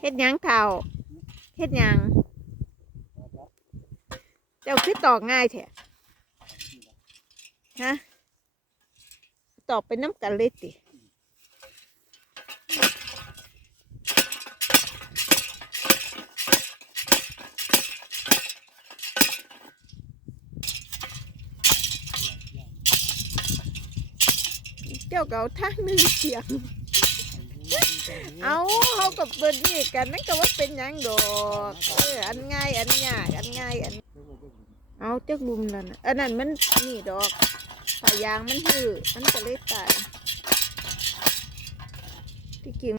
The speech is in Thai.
เฮ็ดยังเท่าเฮ็ดยัง เจ้าคือตอกง่ายแท้ฮะตอกไปนน้ำกันเลยติเจ้าเก่าทักหนึ่งเสียง เอาเขากับเบิดนี่กันนั่นก็ว่าเป็นหยังดอกเอออันง่ายอันยากอันง่ายอัน เอาเจ้าบุมแล้วนะอันนั้นมันนี่ดอกปลายางมันหือมันก็เลยตายที่กิน